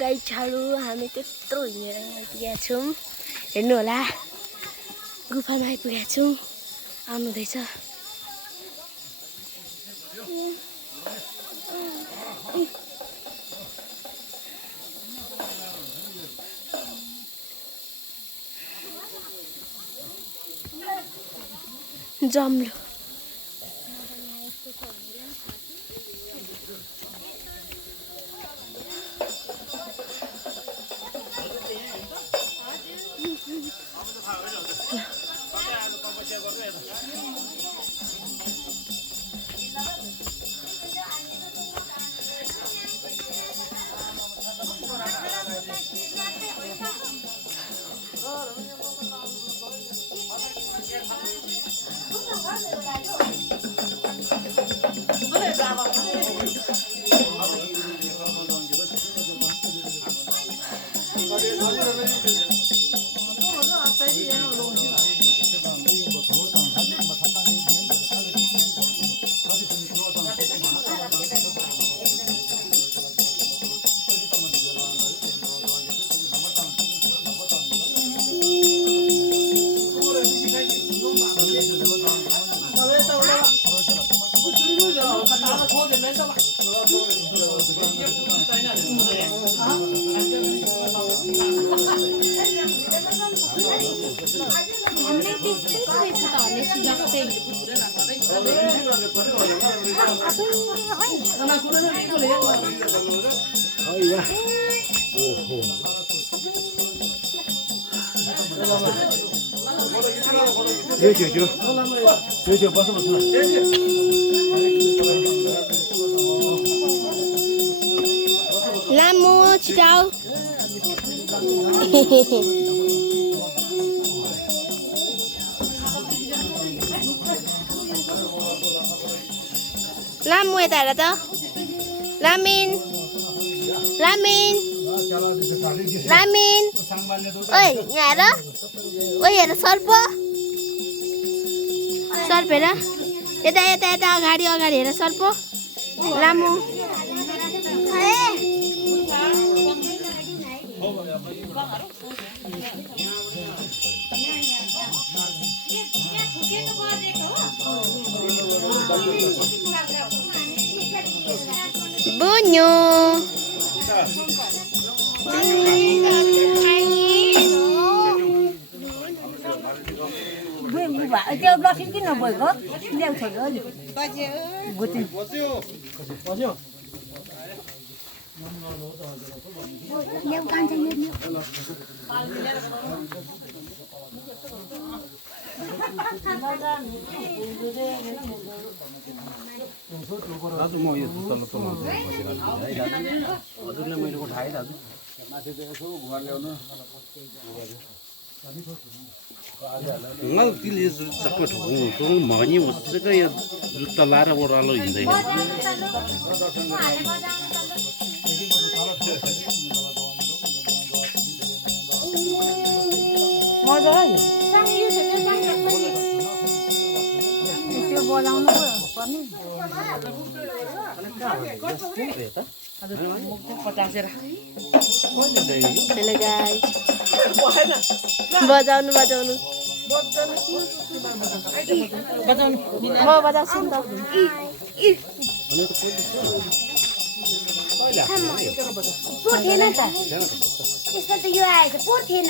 गाई छाडु हामी त्यत्रो हिँडेर आइपुगेका छौँ। हेर्नु होला गुफामा आइपुगेका छौँ। आउनुहुँदैछ। जम्लो लामो छिटाउ लामो यता हेर त लामिन लामिन लामिन ओइ यहाँ हेर ओइ हेर सर्प सर्प हेर यता यता यता अगाडि अगाडि हेर सर्प लामो bunyo त्यो लसिन किन नभएको ल्याउँछ दाजु म यो तल्लो तल्लो हजुरले मैले उठाएँ दाजु माथि यसो घर ल्याउनु तिले सबै ठोक्नु भनी उसको यो जुत्ता लाएर ओह्रालो हिँड्दै मजा त्यो बजाउनु पर्ने हेलो गाइस बजाउनु बजाउनु म बजाउँछु नि त पो थिएन त यसमा त यो आएछ पो थिएन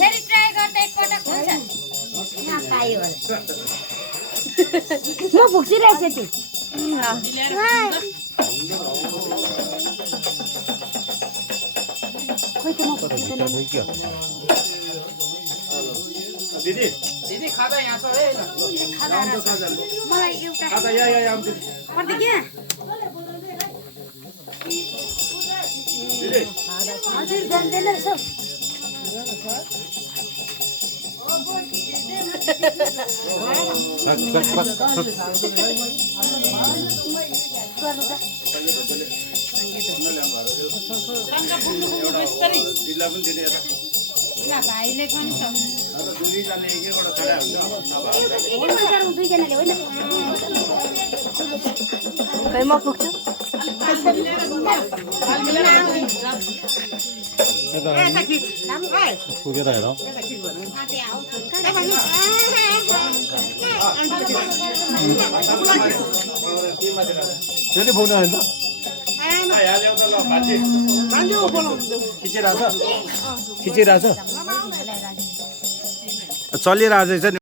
फेरि ट्राई गर्दा एकपटक हुन्छ म भुक्सिरहेछ त्यो खोइ त म दिदी दिदी खाजा यहाँ छ है मलाई एउटा खाजा यहाँ पर्दै क्या दिदी हजुर जान्दैन रहेछ भाइले पनि दुईजनाले होइन खै म पुग्छु पुगेर हेर फेरि पुग्नु होइन खिचिरहेछ चलिरहेछ नि